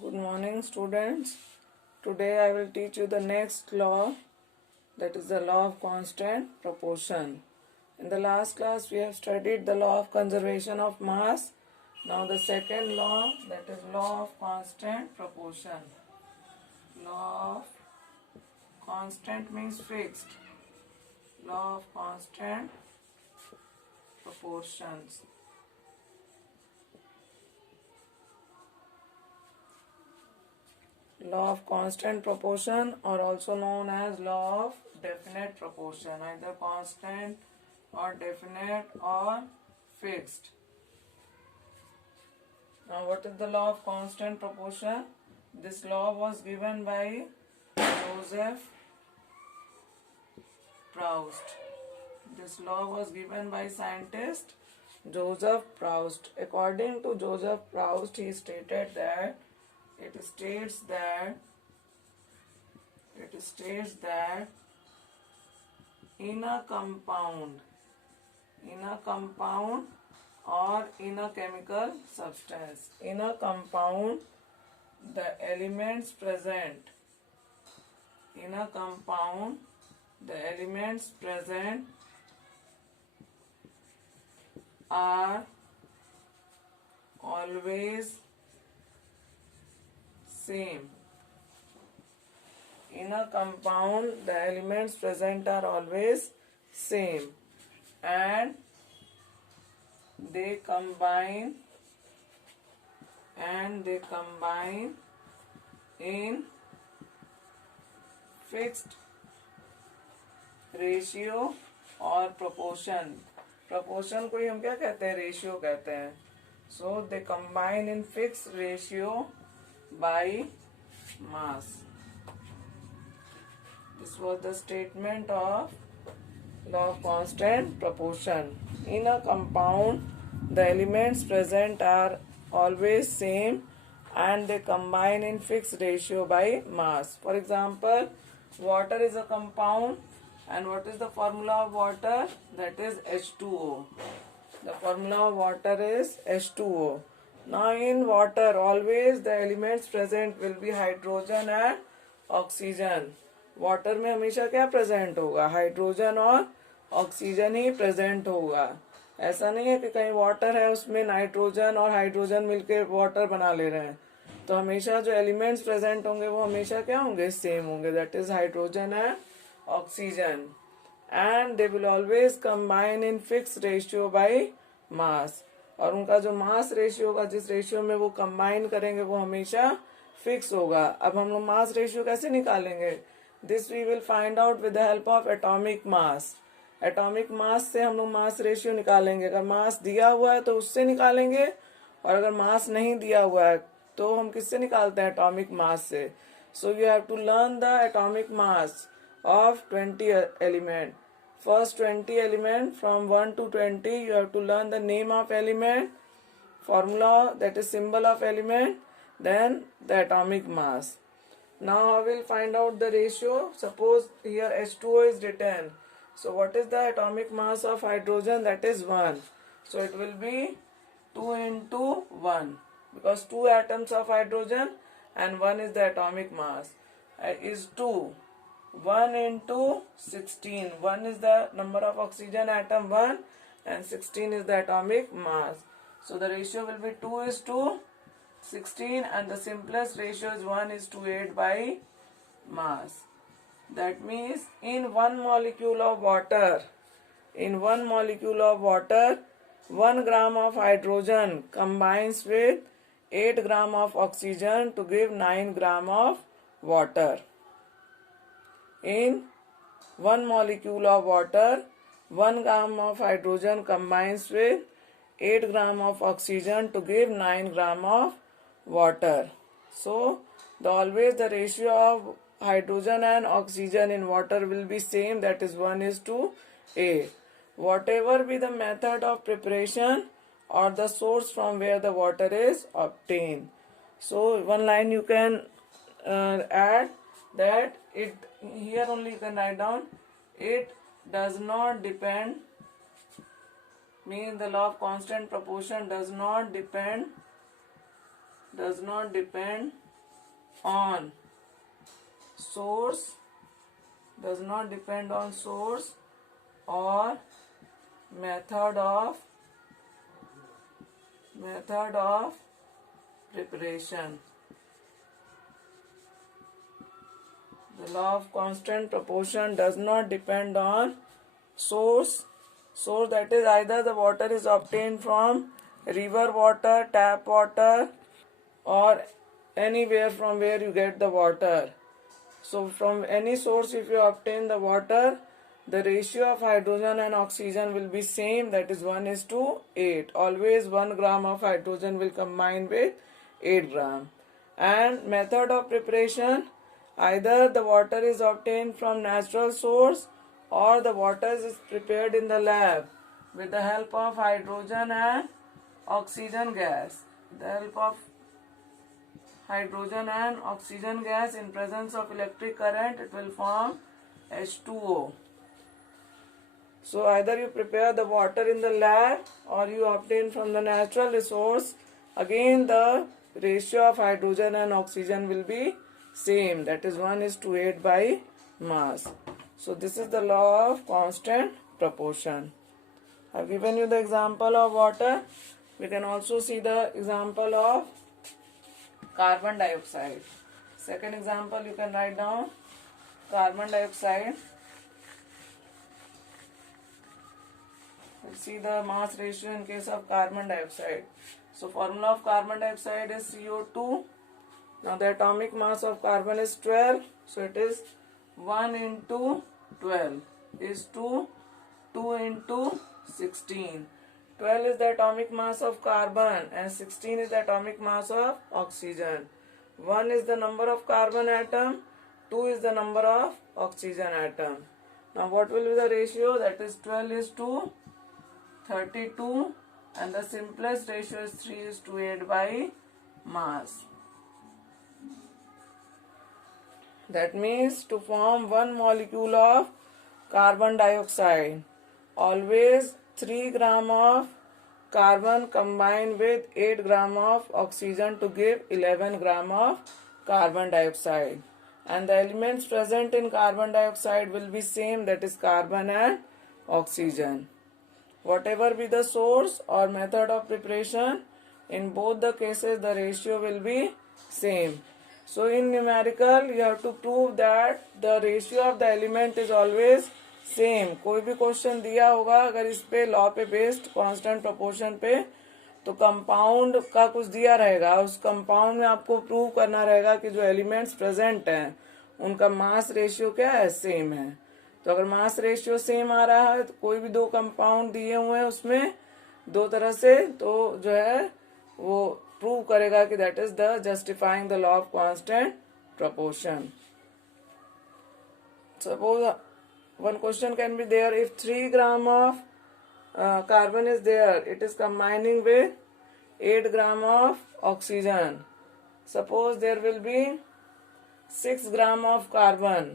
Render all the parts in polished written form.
Good morning, students. Today I will teach you the next law, that is the law of constant proportion. In the last class we have studied the law of conservation of mass. Now the second law, that is law of constant proportion. Law of constant means fixed. Law of constant proportions. Law of constant proportion, or also known as law of definite proportion, either constant or definite or fixed. Now what is the law of constant proportion? This law was given by Joseph Proust. This law was given by scientist Joseph Proust. According to Joseph Proust, he stated that it states that in a compound or in a chemical substance, in a compound, the elements present are always same. In a compound, the elements present are always same, and they combine in fixed ratio और proportion. Proportion को ही हम क्या कहते हैं? Ratio कहते हैं. So they combine in fixed ratio by mass. This was the statement of law of constant proportion. In a compound, the elements present are always same and they combine in fixed ratio by mass. For example, water is a compound, and what is the formula of water? That is H2O. The formula of water is H2O. Now in water, always the elements present will be hydrogen and oxygen. Water में हमेशा क्या present होगा? Hydrogen और oxygen ही present होगा. ऐसा नहीं है कि कहीं वाटर है उसमें नाइट्रोजन और हाइड्रोजन मिलकर वाटर बना ले रहे हैं. तो हमेशा जो एलिमेंट्स प्रेजेंट होंगे वो हमेशा क्या होंगे? सेम होंगे. That is hydrogen and oxygen. And they will always combine in fix ratio by mass. और उनका जो मास रेशियो होगा, जिस रेशियो में वो कंबाइन करेंगे, वो हमेशा फिक्स होगा. अब हम लोग मास रेशियो कैसे निकालेंगे? This we will find out with the help of atomic mass. Atomic mass से हम लोग मास रेशियो निकालेंगे. अगर मास दिया हुआ है तो उससे निकालेंगे, और अगर मास नहीं दिया हुआ है तो हम किससे निकालते हैं? एटॉमिक मास से. So you have to learn the atomic mass of 20 element. First 20 element from 1 to 20, you have to learn the name of element, formula, that is symbol of element, then the atomic mass. Now I will find out the ratio. Suppose here H2O is written. So what is the atomic mass of hydrogen? That is 1. So it will be 2 into 1, because 2 atoms of hydrogen and 1 is the atomic mass. Is 2. 1 into 16. 1 is the number of oxygen atom 1 and 16 is the atomic mass. So the ratio will be 2 is to 16, and the simplest ratio is 1 is to 8 by mass. That means in 1 molecule of water, 1 gram of hydrogen combines with 8 gram of oxygen to give 9 gram of water. In 1 molecule of water, 1 gram of hydrogen combines with 8 gram of oxygen to give 9 gram of water. So, always the ratio of hydrogen and oxygen in water will be same, that is 1 is to 8. Whatever be the method of preparation or the source from where the water is obtained. So, one line you can add that it, here only you can write down, it does not depend, means the law of constant proportion does not depend on source, does not depend on source or method of preparation. The law of constant proportion does not depend on source. Source, that is either the water is obtained from river water, tap water, or anywhere from where you get the water. So from any source if you obtain the water, the ratio of hydrogen and oxygen will be same, that is 1:8. Always 1 gram of hydrogen will combine with 8 gram. And method of preparation, either the water is obtained from natural source or the water is prepared in the lab with the help of hydrogen and oxygen gas. The help of hydrogen and oxygen gas in presence of electric current, it will form H2O. So either you prepare the water in the lab or you obtain from the natural resource. Again the ratio of hydrogen and oxygen will be same, that is 1:8 by mass. So this is the law of constant proportion. I have given you the example of water. We can also see the example of carbon dioxide. Second example you can write down carbon dioxide. Let's see the mass ratio in case of carbon dioxide. So formula of carbon dioxide is CO2. Now the atomic mass of carbon is 12. So it is 1 into 12 is to 2 into 16. 12 is the atomic mass of carbon and 16 is the atomic mass of oxygen. 1 is the number of carbon atom, 2 is the number of oxygen atom. Now what will be the ratio? That is 12 is to 32 and the simplest ratio is 3:8 by mass. That means to form 1 molecule of carbon dioxide, always 3 gram of carbon combined with 8 gram of oxygen to give 11 gram of carbon dioxide. And the elements present in carbon dioxide will be same, that is carbon and oxygen. Whatever be the source or method of preparation, in both the cases the ratio will be same. So in numerical you have to prove that the ratio of the element is always same. कोई भी question दिया होगा अगर इस पे law पे based constant proportion पे, तो कंपाउंड का कुछ दिया रहेगा, उस कंपाउंड में आपको प्रूव करना रहेगा कि जो एलिमेंट्स प्रेजेंट हैं उनका मास रेशियो क्या है, सेम है. तो अगर मास रेशियो सेम आ रहा है तो कोई भी दो कंपाउंड दिए हुए हैं उसमें दो तरह से, तो जो है वो प्रूव करेगा कि that is the justifying the law of constant proportion. Suppose one question can be there, if 3 gram of carbon is there, it is combining with 8 gram of oxygen. Suppose there will be 6 gram of carbon.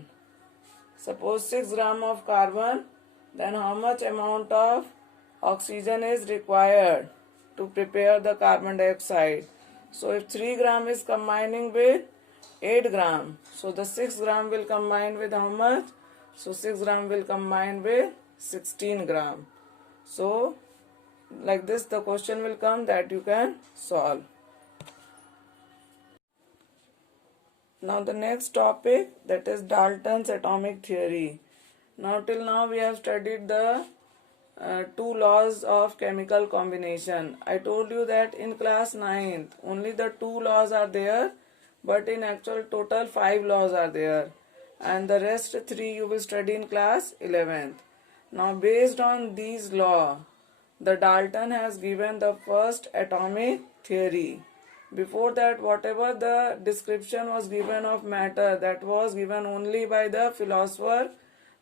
Suppose 6 gram of carbon, then how much amount of oxygen is required to prepare the carbon dioxide? So if 3 gram is combining with 8 gram, so the 6 gram will combine with how much? So 6 gram will combine with 16 gram. So like this the question will come that you can solve. Now the next topic, that is Dalton's atomic theory. Now till now we have studied the two laws of chemical combination. I told you that in class 9th only the two laws are there, but in actual total 5 laws are there. And the rest 3 you will study in class 11th. Now based on these law, the Dalton has given the first atomic theory. Before that, whatever the description was given of matter, that was given only by the philosopher.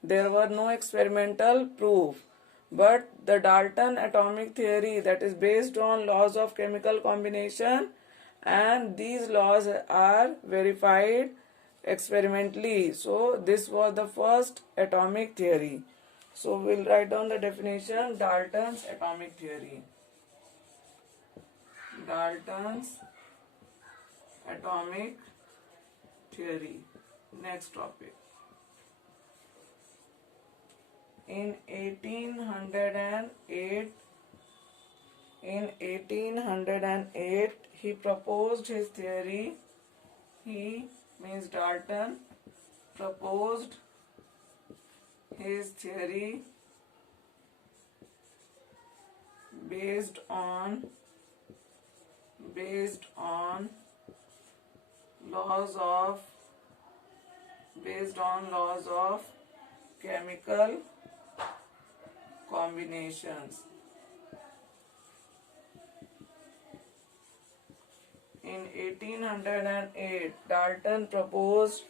There were no experimental proof. But the Dalton atomic theory, that is based on laws of chemical combination, and these laws are verified experimentally. So this was the first atomic theory. So we'll write down the definition, Dalton's atomic theory. Dalton's atomic theory. Next topic. In 1808, he proposed his theory. He means Dalton proposed his theory based on laws of chemical combinations. In 1808, Dalton proposed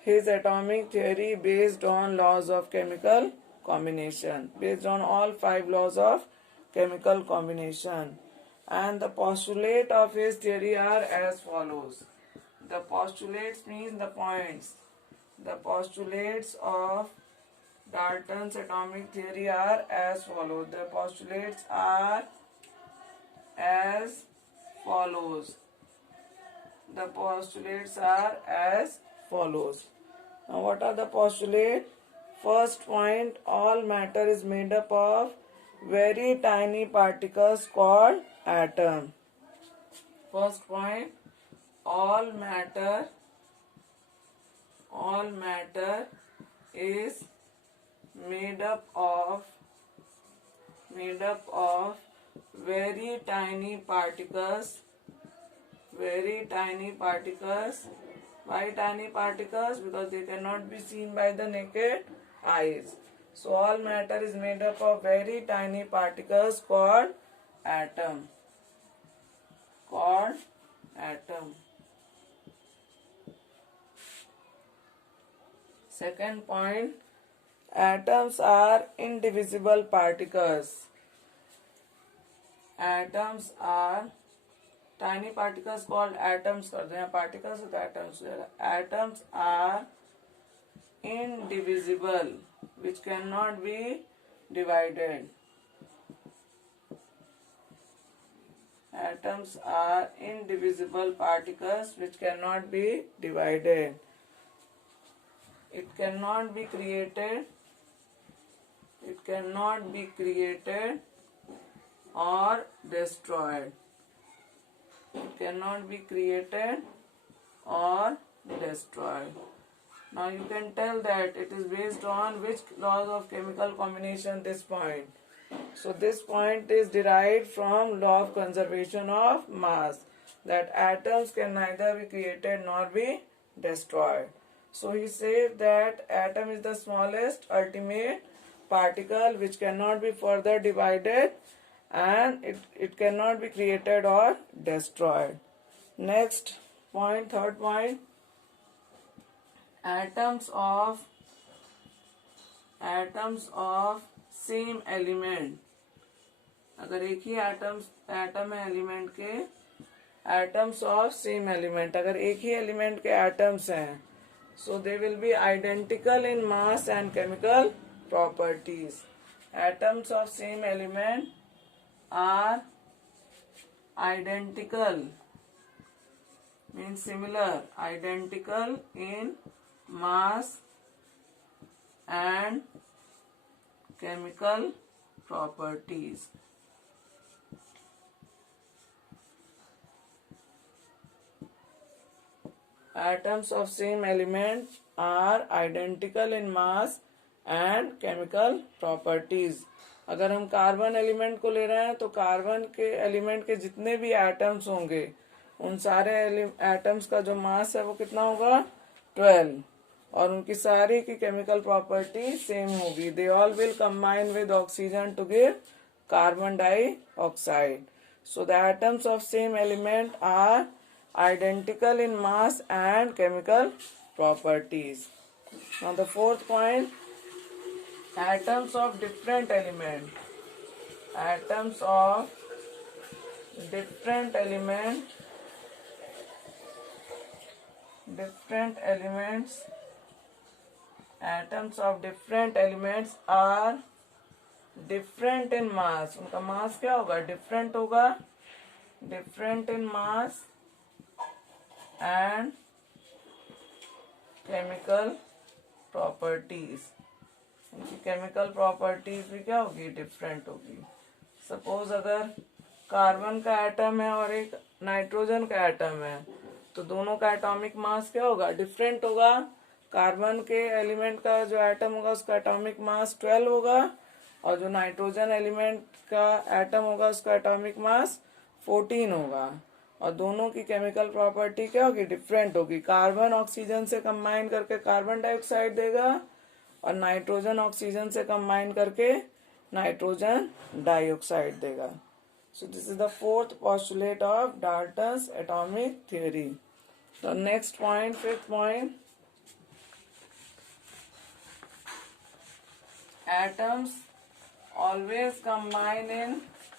his atomic theory based on laws of chemical combination, based on all 5 laws of chemical combination. And the postulate of his theory are as follows. The postulates means the points. The postulates of Dalton's atomic theory are as follows. The postulates are as follows. The postulates are as follows. Now, what are the postulates? First point, all matter is made up of very tiny particles called atom. First point, all matter is made up of very tiny particles. Why tiny particles? Because they cannot be seen by the naked eyes. So all matter is made up of very tiny particles called atom. Second point, atoms are indivisible particles. Atoms are tiny particles called atoms. Particles with atoms. Atoms are indivisible, which cannot be divided. Atoms are indivisible particles which cannot be divided. It cannot be created or destroyed. Now you can tell that it is based on which laws of chemical combination this point. So this point is derived from law of conservation of mass, that atoms can neither be created nor be destroyed. So he says that atom is the smallest ultimate particle which cannot be further divided and it cannot be created or destroyed. Next point, third point, atoms of same element, अगर एक ही atom है element के, atoms of same element, अगर एक ही element के atoms हैं, so they will be identical in mass and chemical properties. Atoms of same element are identical means similar, identical in mass and chemical properties. Atoms of same element are identical in mass and chemical properties. अगर हम carbon element को ले रहे हैं तो carbon के element के जितने भी एटम्स होंगे उन सारे एटम्स का जो मास है वो कितना होगा 12 और उनकी सारी की केमिकल प्रॉपर्टी सेम होगी. They all will combine with oxygen to give carbon dioxide. So the atoms of same element are identical in mass and chemical properties. Now the fourth point, atoms of different element. Atoms of different elements atoms of different elements are different in mass. उनका मास क्या होगा? Different होगा. different in mass and chemical properties, इनकी chemical properties भी क्या होगी, different होगी। Suppose अगर कार्बन का एटम है और एक नाइट्रोजन का एटम है, तो दोनों का एटॉमिक मास क्या होगा, डिफरेंट होगा। कार्बन के एलिमेंट का जो एटम होगा उसका एटॉमिक मास 12 होगा, और जो नाइट्रोजन एलिमेंट का एटम होगा उसका एटॉमिक मास 14 होगा। और दोनों की केमिकल प्रॉपर्टी क्या होगी, डिफरेंट होगी। कार्बन ऑक्सीजन से कंबाइन करके कार्बन डाइऑक्साइड देगा, और नाइट्रोजन ऑक्सीजन से कंबाइन करके नाइट्रोजन डाइऑक्साइड देगा। So this is the fourth postulate of Dalton's atomic theory. The next point, fifth point, atoms always combine in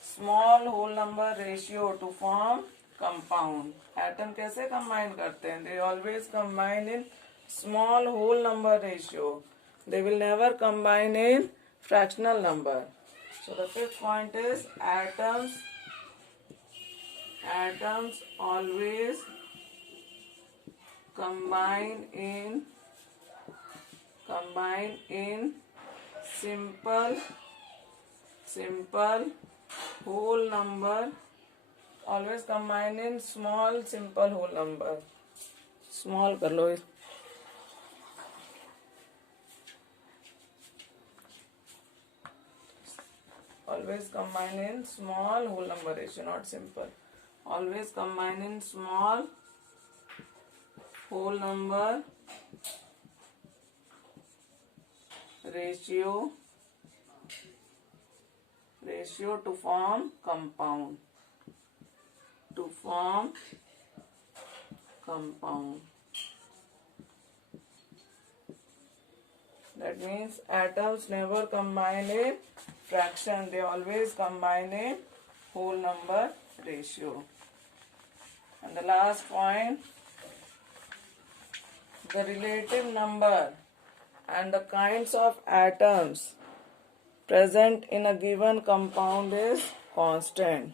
small whole number ratio to form compound. Atom कैसे combine करते हैं? They always combine in small whole number ratio. They will never combine in fractional number. So the fifth point is atoms always combine in simple whole number, always combine in small simple whole number. Small कर लो, always combine in small whole number ratio, not simple. Always combine in small whole number ratio to form compound. That means atoms never combine in fraction, they always combine in whole number ratio. And the last point, the relative number and the kinds of atoms present in a given compound is constant.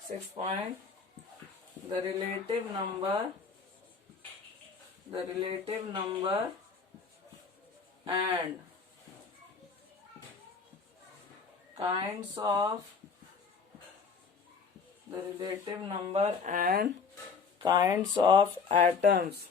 Sixth point, the relative number and kinds of atoms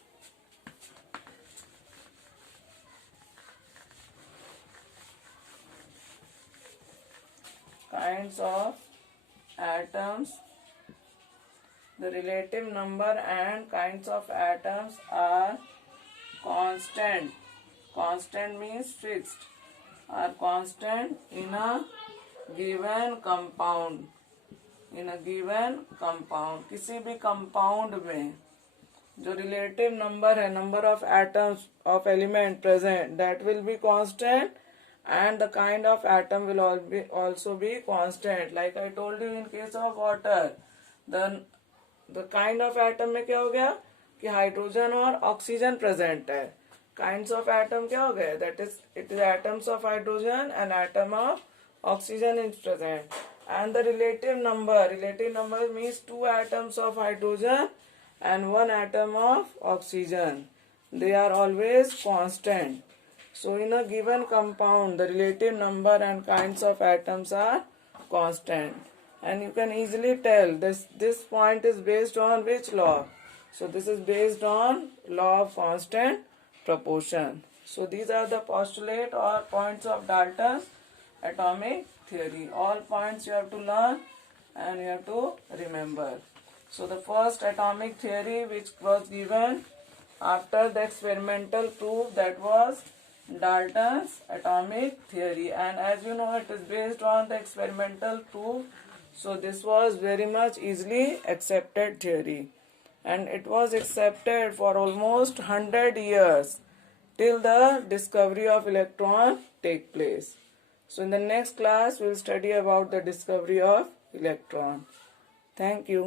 the relative number and kinds of atoms are constant. Constant means fixed, are constant in a given compound. किसी भी compound में जो relative number है, number of atoms of element present, that will be constant, and the kind of atom will also be constant. Like I told you in case of water, the kind of atom में क्या हो गया कि hydrogen और oxygen present है. Kinds of atom क्या हो गए, that is it is atoms of hydrogen and atom of oxygen is present. And the relative number means 2 atoms of hydrogen and 1 atom of oxygen. They are always constant. So in a given compound, the relative number and kinds of atoms are constant. And you can easily tell this point is based on which law? So this is based on law of constant proportion. So these are the postulate or points of Dalton's atomic theory. All points you have to learn and you have to remember. So the first atomic theory which was given after the experimental proof, that was Dalton's atomic theory, and as you know it is based on the experimental proof, so this was very much easily accepted theory, and it was accepted for almost 100 years till the discovery of electron take place. So in the next class we will study about the discovery of electron. Thank you.